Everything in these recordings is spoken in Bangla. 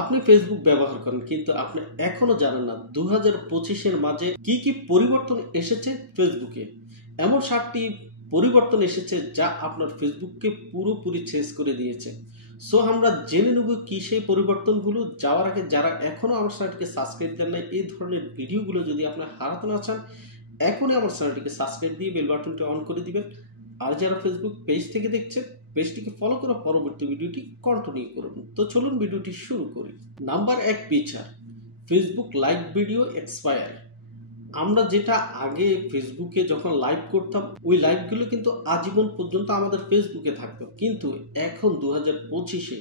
আপনি ফেসবুক ব্যবহার করেন কিন্তু আপনি এখনো জানেন না 2025-এর মাঝে কি পরিবর্তন এসেছে ফেসবুকে। এমন 7টি পরিবর্তন এসেছে যা আপনার ফেসবুককে পুরোপুরি চেঞ্জ করে দিয়েছে। সো আমরা জেনে নেব কি সেই পরিবর্তনগুলো। যাওয়ার আগে যারা এখনো আমার চ্যানেলটিকে সাবস্ক্রাইব করেন নাই, এই ধরনের ভিডিওগুলো যদি আপনি হারাতে না চান, এখনই আমার চ্যানেলটিকে সাবস্ক্রাইব দিয়ে বেল বাটনটি অন করে দিবেন। আর যারা ফেসবুক পেজ থেকে দেখছেন, পেজটিকে ফলো করে পরবর্তী ভিডিওটি কন্টিনিউ করুন। তো চলুন ভিডিওটি শুরু করি। Number 1 feature, Facebook live video expire. আমরা যেটা আগে ফেসবুকে যখন লাইভ করতাম, ওই লাইভগুলো কিন্তু আজীবন পর্যন্ত আমাদের ফেসবুকে থাকতো, কিন্তু এখন 2025-এ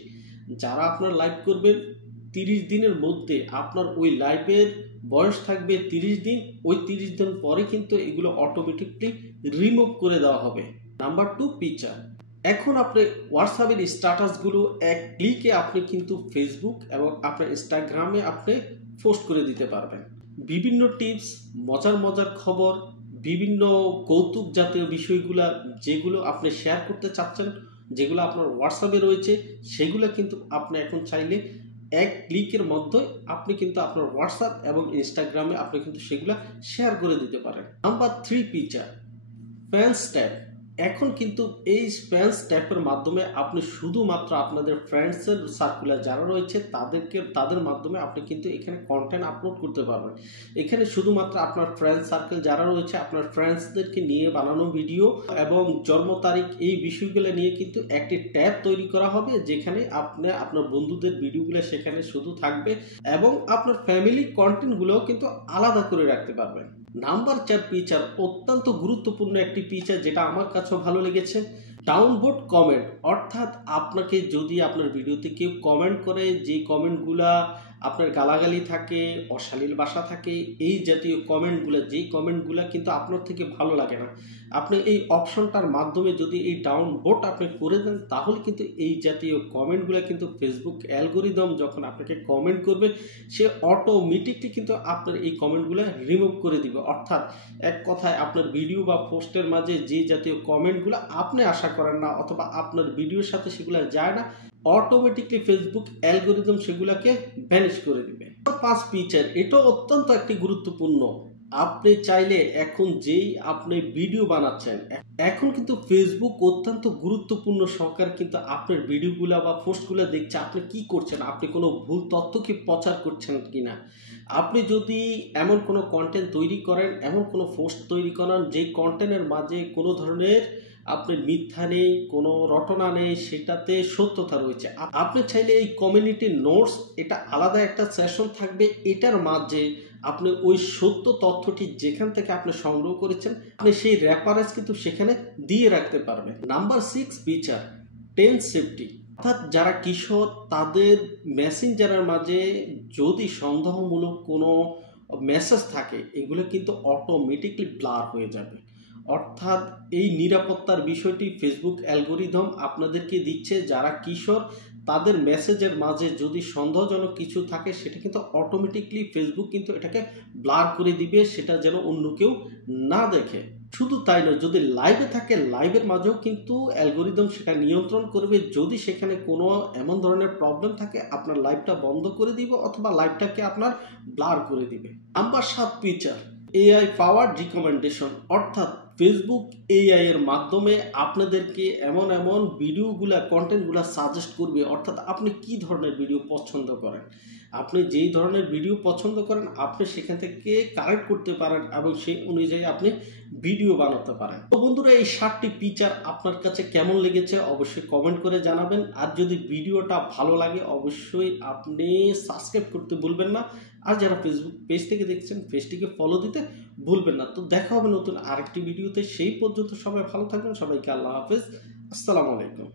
যারা আপনার লাইভ করবেন 30 দিনের মধ্যে আপনার ওই লাইভের বয়স থাকবে 30 দিন। ওই 30 দিন পরে কিন্তু এগুলো অটোমেটিকলি রিমুভ করে দেওয়া হবে। নাম্বার 2 ফিচার, এখন আপনি হোয়াটসঅ্যাপের স্ট্যাটাসগুলো এক ক্লিকে আপনি কিন্তু ফেসবুক এবং আপনার ইনস্টাগ্রামে আপনি পোস্ট করে দিতে পারবেন। বিভিন্ন টিপস, মজার খবর, বিভিন্ন কৌতুক জাতীয় বিষয়গুলা যেগুলো আপনি শেয়ার করতে চাচ্ছেন, যেগুলো আপনার হোয়াটসঅ্যাপে রয়েছে, সেগুলো কিন্তু আপনি এখন চাইলে এক ক্লিকের মধ্যে আপনি কিন্তু আপনার হোয়াটসঅ্যাপ এবং ইনস্টাগ্রামে আপনি কিন্তু সেগুলো শেয়ার করে দিতে পারেন। Number 3 feature, fans tab. এখন কিন্তু এই ফ্যান্স ট্যাবের মাধ্যমে আপনি শুধুমাত্র আপনাদের ফ্রেন্ডসের সার্কুলার যারা রয়েছে তাদের মাধ্যমে আপনি কিন্তু এখানে কন্টেন্ট আপলোড করতে পারবেন। এখানে শুধুমাত্র আপনার ফ্রেন্ড সার্কেল যারা রয়েছে, আপনার ফ্রেন্ডসদেরকে নিয়ে বানানো ভিডিও এবং জন্ম তারিখ, এই বিষয়গুলো নিয়ে কিন্তু একটি ট্যাব তৈরি করা হবে, যেখানে আপনি আপনার বন্ধুদের ভিডিওগুলো সেখানে শুধু থাকবে এবং আপনার ফ্যামিলি কন্টেন্টগুলোও কিন্তু আলাদা করে রাখতে পারবেন। নাম্বার 4 ফিচার, অত্যন্ত গুরুত্বপূর্ণ একটি ফিচার যেটা আমার কাছেও ভালো লেগেছে, ডাউনভোট কমেন্ট। অর্থাৎ আপনাকে যদি আপনার ভিডিওতে কেউ কমেন্ট করে, যে কমেন্টগুলা আপনার গালাগালি থাকে, অশালীল ভাষা থাকে, এই জাতীয় কমেন্টগুলো, যেই কমেন্টগুলো কিন্তু আপনার থেকে ভালো লাগে না, আপনি এই অপশনটার মাধ্যমে যদি এই ডাউনভোট আপনি করে দেন, তাহলে কিন্তু এই জাতীয় কমেন্টগুলো কিন্তু ফেসবুক অ্যালগরিদম যখন আপনাকে কমেন্ট করবে, সে অটোমেটিকলি কিন্তু আপনার এই কমেন্টগুলো রিমুভ করে দিবে। অর্থাৎ এক কথায় আপনার ভিডিও বা পোস্টের মাঝে যে জাতীয় কমেন্টগুলো আপনি আশা করেন না অথবা আপনার ভিডিওর সাথে সেগুলো যায় না, অটোমেটিকলি ফেসবুক অ্যালগরিদম সেগুলোকে ভ্যানিশ করে দিবে। 5 ফিচার, এটা অত্যন্ত একটি গুরুত্বপূর্ণ। আপনি চাইলে এখন যেই আপনি ভিডিও বানাচ্ছেন, এখন কিন্তু ফেসবুক অত্যন্ত গুরুত্বপূর্ণ সহকারে কিন্তু আপনার ভিডিওগুলো বা পোস্টগুলো দেখছে আপনি কি করছেন, আপনি কোনো ভুল তথ্য কি প্রচার করছেন কিনা। আপনি যদি এমন কোনো কন্টেন্ট তৈরি করেন, এমন কোনো পোস্ট তৈরি করেন যে কন্টেন্টের মাঝে কোনো ধরনের আপনার মিথ্যা নেই, কোনো রটনা নেই, সেটাতে সত্যতা রয়েছে, আপনি চাইলে এই কমিউনিটি নোটস, এটা আলাদা একটা সেশন থাকবে, এটার মাঝে আপনি ওই সত্য তথ্যটি যেখান থেকে আপনি সংগ্রহ করেছেন, আপনি সেই রেফারেন্স কিন্তু সেখানে দিয়ে রাখতে পারবেন। Number 6 feature, ten safety. অর্থাৎ যারা কিশোর, তাদের মেসেঞ্জারের মাঝে যদি সন্দেহমূলক কোনো মেসেজ থাকে, এগুলো কিন্তু অটোমেটিকলি ব্লার হয়ে যাবে। অর্থাৎ এই নিরাপত্তার বিষয়টি ফেসবুক অ্যালগরিদম আপনাদেরকে দিচ্ছে। যারা কিশোর, তাদের মেসেজের মাঝে যদি সন্দেহজনক কিছু থাকে, সেটা কিন্তু অটোমেটিকলি ফেসবুক কিন্তু এটাকে ব্লার করে দিবে, সেটা যেন অন্য কেউ না দেখে। শুধু তাই নয়, যদি লাইভে থাকে, লাইভের মাঝেও কিন্তু অ্যালগরিদম সেটা নিয়ন্ত্রণ করবে। যদি সেখানে কোনো এমন ধরনের প্রবলেম থাকে, আপনার লাইভটা বন্ধ করে দিবে অথবা লাইভটাকে আপনার ব্লার করে দিবে। নাম্বার 7 ফিচার, এআই পাওয়ার রিকমেন্ডেশন। অর্থাৎ ফেসবুক এআই এর মাধ্যমে আপনাদেরকে এমন ভিডিওগুলা, কন্টেন্টগুলা সাজেস্ট করবে। অর্থাৎ আপনি কি ধরনের ভিডিও পছন্দ করেন, আপনি যেই ধরনের ভিডিও পছন্দ করেন, আপনি সেখান থেকে কালেক্ট করতে পারেন এবং সেই অনুযায়ী আপনি ভিডিও বানাতে পারেন। তো বন্ধুরা, এই 7টি ফিচার আপনার কাছে কেমন লেগেছে অবশ্যই কমেন্ট করে জানাবেন। আর যদি ভিডিওটা ভালো লাগে অবশ্যই আপনি সাবস্ক্রাইব করতে ভুলবেন না। আর যারা ফেসবুক পেজ থেকে দেখছেন, পেজটিকে ফলো দিতে ভুলবেন না। তো দেখা হবে নতুন আরেকটি ভিডিওতে। সেই পর্যন্ত সবাই ভালো থাকবেন। সবাইকে আল্লাহ হাফেজ, আসসালামু আলাইকুম।